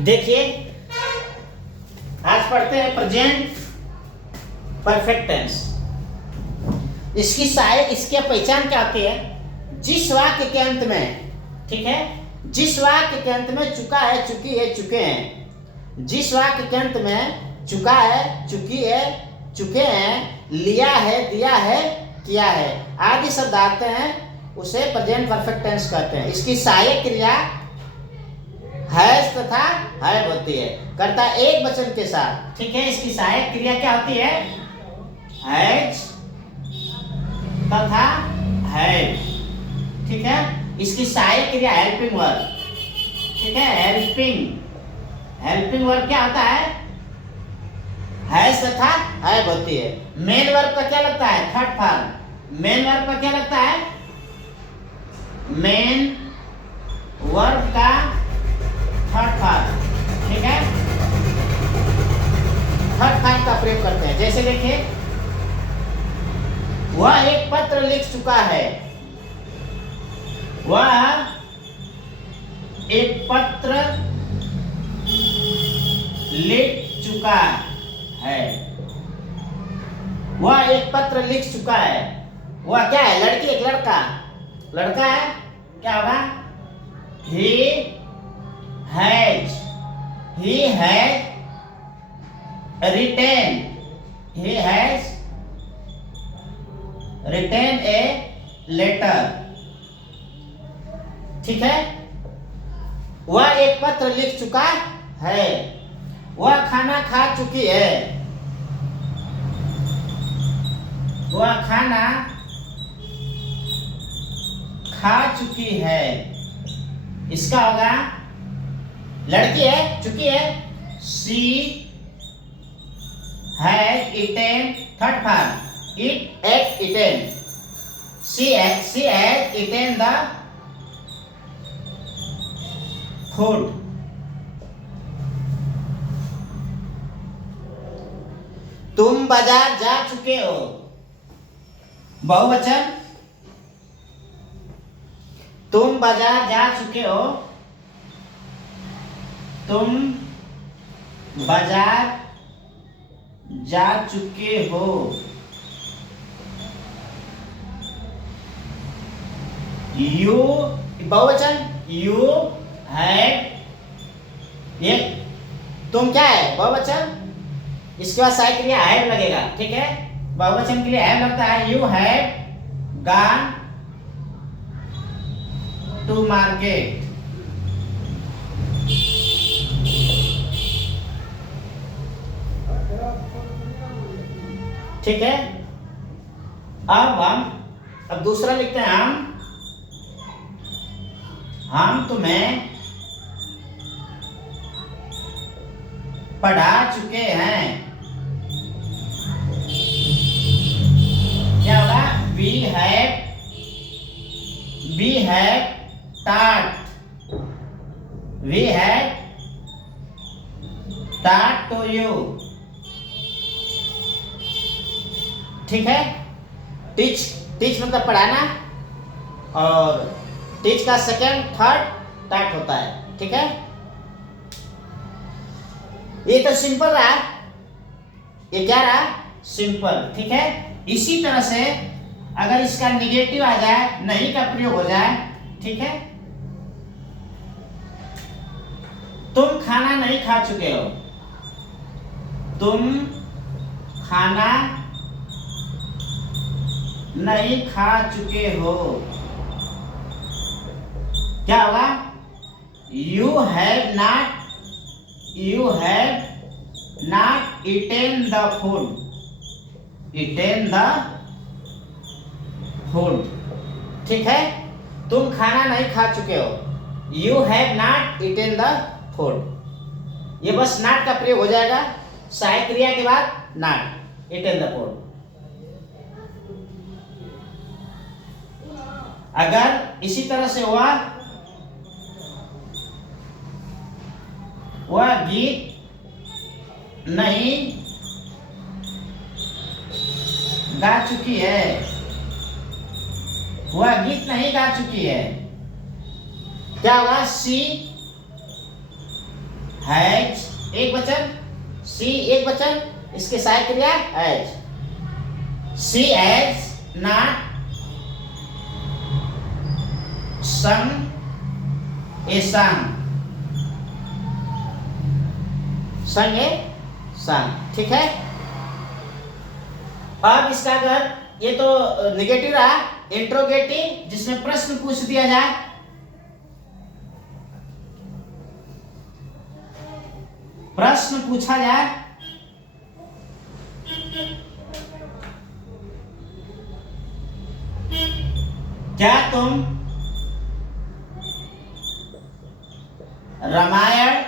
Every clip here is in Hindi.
देखिए आज पढ़ते हैं प्रेजेंट परफेक्ट टेंस। इसकी पहचान क्या होती है? जिस वाक्य के अंत में, ठीक है, जिस वाक्य के अंत में चुका है, चुकी है, चुके हैं, जिस वाक्य के अंत में चुका है, चुकी है, चुके हैं, लिया है, दिया है, किया है आदि शब्द आते हैं, उसे प्रेजेंट परफेक्ट टेंस कहते हैं। इसकी सहायक क्रिया हैज तथा हैव होती है, कर्ता एक वचन के साथ, ठीक है। इसकी सहायक क्रिया क्या होती है? हैज तथा हैव, ठीक है। इसकी सहायक क्रिया हेल्पिंग वर्ब, ठीक है। हेल्पिंग वर्ब क्या होता है? हैज तथा हैव होती है। मेन वर्ब का क्या लगता है? Third form. मेन वर्ब का क्या लगता है? मेन वर्ब का थर्ड फॉर्म, ठीक है। थर्ड फॉर्म का प्रयोग करते हैं। जैसे देखिए, वह एक पत्र लिख चुका है, वह एक पत्र लिख चुका है, वह एक पत्र लिख चुका है। वह क्या है? लड़की, एक लड़का, लड़का है, क्या होगा? he has written a letter, ठीक है। वह एक पत्र लिख चुका है, वह खाना खा चुकी है, वह खाना खा चुकी है। इसका होगा, लड़की है, चुकी है, she has eaten, third form, eaten, she has eaten the food। तुम बाजार जा चुके हो, बहुवचन, तुम बाजार जा चुके हो, तुम बाजार जा चुके हो। यू बहुवचन, यू हैव, ये तुम क्या है? बहुवचन। इसके बाद सहायक क्रिया हैव लगेगा, ठीक है। बहुवचन के लिए हैव लगता है। You have gone to market, ठीक है। अब दूसरा लिखते हैं, हम तुम्हें पढ़ा चुके हैं, क्या होगा? we have taught to you, ठीक है। टीच मतलब पढ़ाना, और टीच का सेकंड थर्ड टाट होता है, ठीक है। ये तो सिंपल रहा, ये क्या रहा? सिंपल, ठीक है। इसी तरह से अगर इसका निगेटिव आ जाए, नहीं का प्रयोग हो जाए, ठीक है। तुम खाना नहीं खा चुके हो, तुम खाना नहीं खा चुके हो, क्या होगा? You have not eaten the food, ठीक है। तुम खाना नहीं खा चुके हो, You have not eaten the food। ये बस not का प्रयोग हो जाएगा सहायक क्रिया के बाद, not eaten the food। अगर इसी तरह से वह गीत नहीं गा चुकी है, वह गीत नहीं गा चुकी है, क्या होगा? शी हैज एक वचन, सी एक वचन, इसके सहायक क्रिया has. She has not sung a song, sung a song, ठीक है। अब इसका अगर ये तो निगेटिव रहा, इंट्रोगेटिव जिसमें प्रश्न पूछ दिया जाए, प्रश्न पूछा जाए, क्या तुम रामायण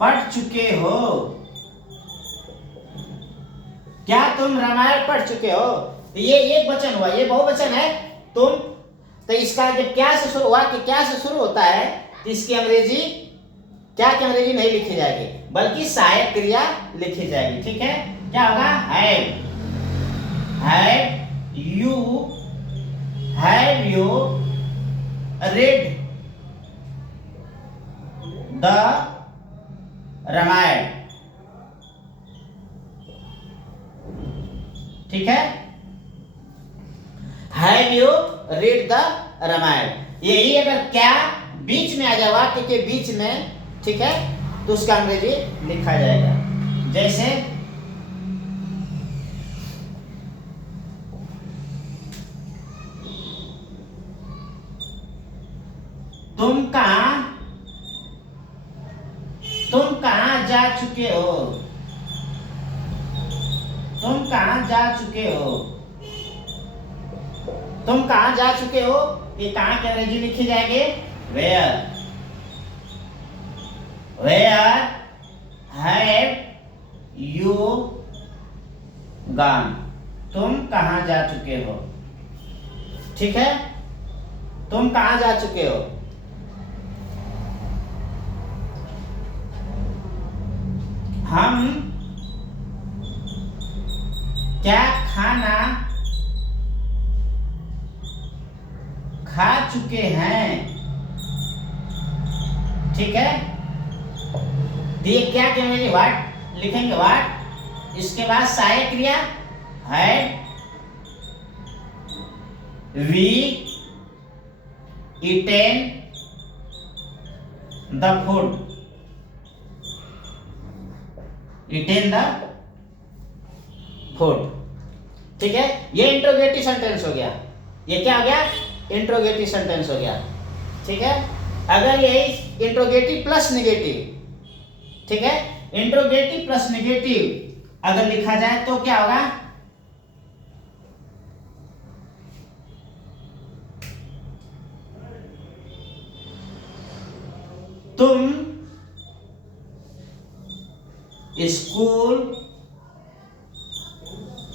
पढ़ चुके हो? क्या तुम रामायण पढ़ चुके हो? तो ये एक वचन हुआ, ये बहुवचन है तुम। तो इसका जब क्या से शुरू हुआ, कि क्या से शुरू होता है, तो इसकी अंग्रेजी क्या की अंग्रेजी नहीं लिखी जाएगी, बल्कि सहायक क्रिया लिखी जाएगी, ठीक है। क्या होगा? Have you read the Ramayana, ठीक है। Have you read the Ramayana, यही अगर क्या बीच में आ जाए, वाक्य के बीच में, ठीक है, तो उसका अंग्रेजी लिखा जाएगा। जैसे तुम कहां जा चुके हो? तुम कहां जा चुके हो? तुम कहां जा चुके हो, ये कहां की अंग्रेजी लिखी जाएगी? वेयर हैव यू गॉन, तुम कहां जा चुके हो, ठीक है। तुम कहां जा चुके हो? हम क्या खाना खा चुके हैं, ठीक है। ये क्या कहेंगे? व्हाट लिखेंगे, व्हाट, इसके बाद सहायक क्रिया had we eaten the food, eaten the food, ठीक है। ये इंट्रोगेटिव सेंटेंस हो गया। ये क्या हो गया? इंट्रोगेटिव सेंटेंस हो गया, ठीक है। अगर ये इंट्रोगेटिव प्लस नेगेटिव, ठीक है, इंट्रोगेटिव प्लस नेगेटिव अगर लिखा जाए तो क्या होगा? तुम स्कूल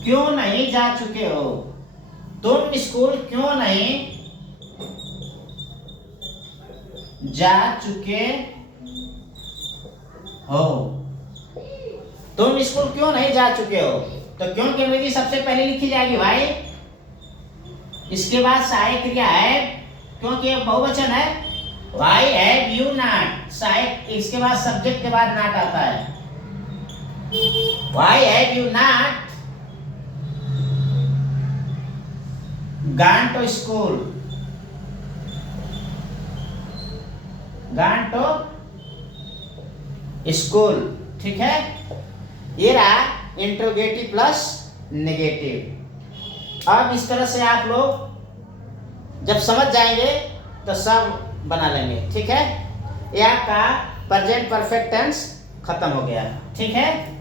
क्यों नहीं जा चुके हो? तुम स्कूल क्यों नहीं जा चुके हो? तुम स्कूल क्यों नहीं जा चुके हो? तो क्यों की अंग्रेजी सबसे पहले लिखी जाएगी भाई, इसके बाद सहायक क्रिया है, क्योंकि ये बहुवचन है। वाई हैव यू नॉट, सहायक, इसके बाद सब्जेक्ट के बाद नॉट आता है। Why have you not gone to school, gone to school, ठीक है। ये रहा इंट्रोगेटिव प्लस नेगेटिव। अब इस तरह से आप लोग जब समझ जाएंगे तो सब बना लेंगे, ठीक है। ये आपका प्रेजेंट परफेक्ट टेंस खत्म हो गया, ठीक है।